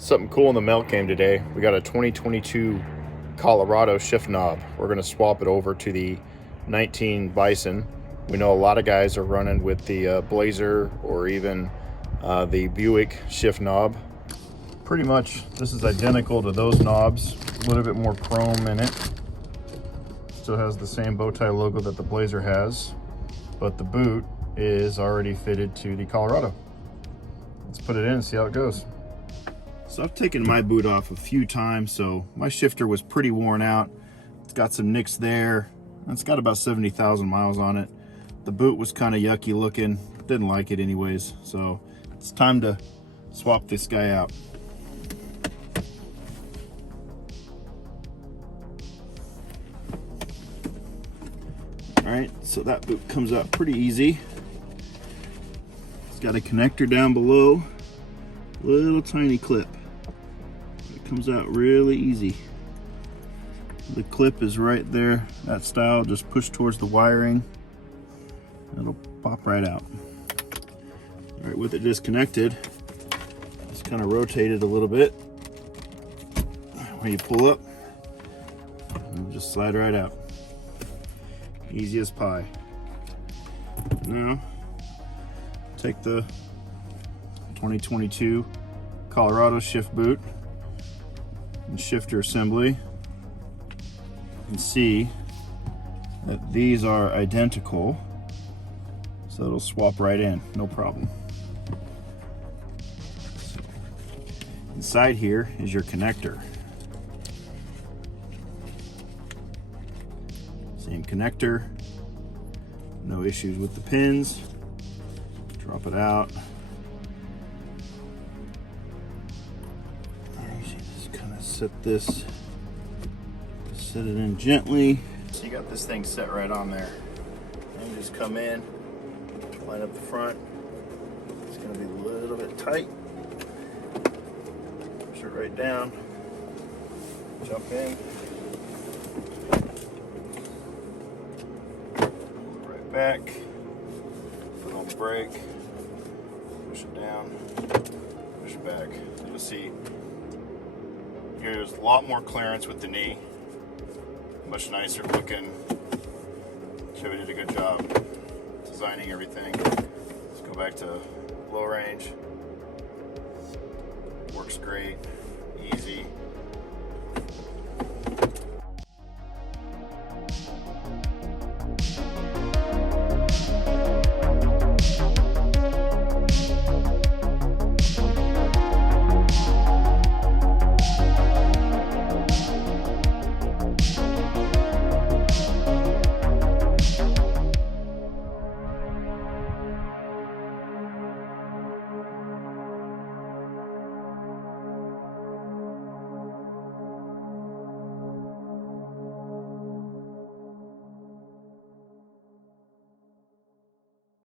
Something cool in the mail came today. We got a 2022 Colorado shift knob. We're going to swap it over to the 19 Bison. We know a lot of guys are running with the Blazer or even the Buick shift knob. Pretty much this is identical to those knobs, a little bit more chrome in it. Still has the same bow tie logo that the Blazer has, but the boot is already fitted to the Colorado. Let's put it in and see how it goes. So I've taken my boot off a few times, so my shifter was pretty worn out. It's got some nicks there. It's got about 70,000 miles on it. The boot was kind of yucky looking. Didn't like it anyways, so it's time to swap this guy out. All right, so that boot comes out pretty easy. It's got a connector down below, little tiny clip. It comes out really easy. The clip is right there, that style, just push towards the wiring. It'll pop right out. All right, with it disconnected, just kind of rotate it a little bit. When you pull up, it'll just slide right out. Easy as pie. Now, take the 2022 Colorado shift boot and shifter assembly and see that these are identical, so it'll swap right in, no problem. Inside here is your connector. Same connector, no issues with the pins. Drop it out. Just kind of set it in gently. So you got this thing set right on there. And just come in, line up the front. It's going to be a little bit tight. Push it right down. Jump in. Right back. Foot on the brake. Push it down. Push it back. You'll see there's a lot more clearance with the knee. Much nicer looking. Chevy did a good job designing everything. Let's go back to low range. Works great, easy.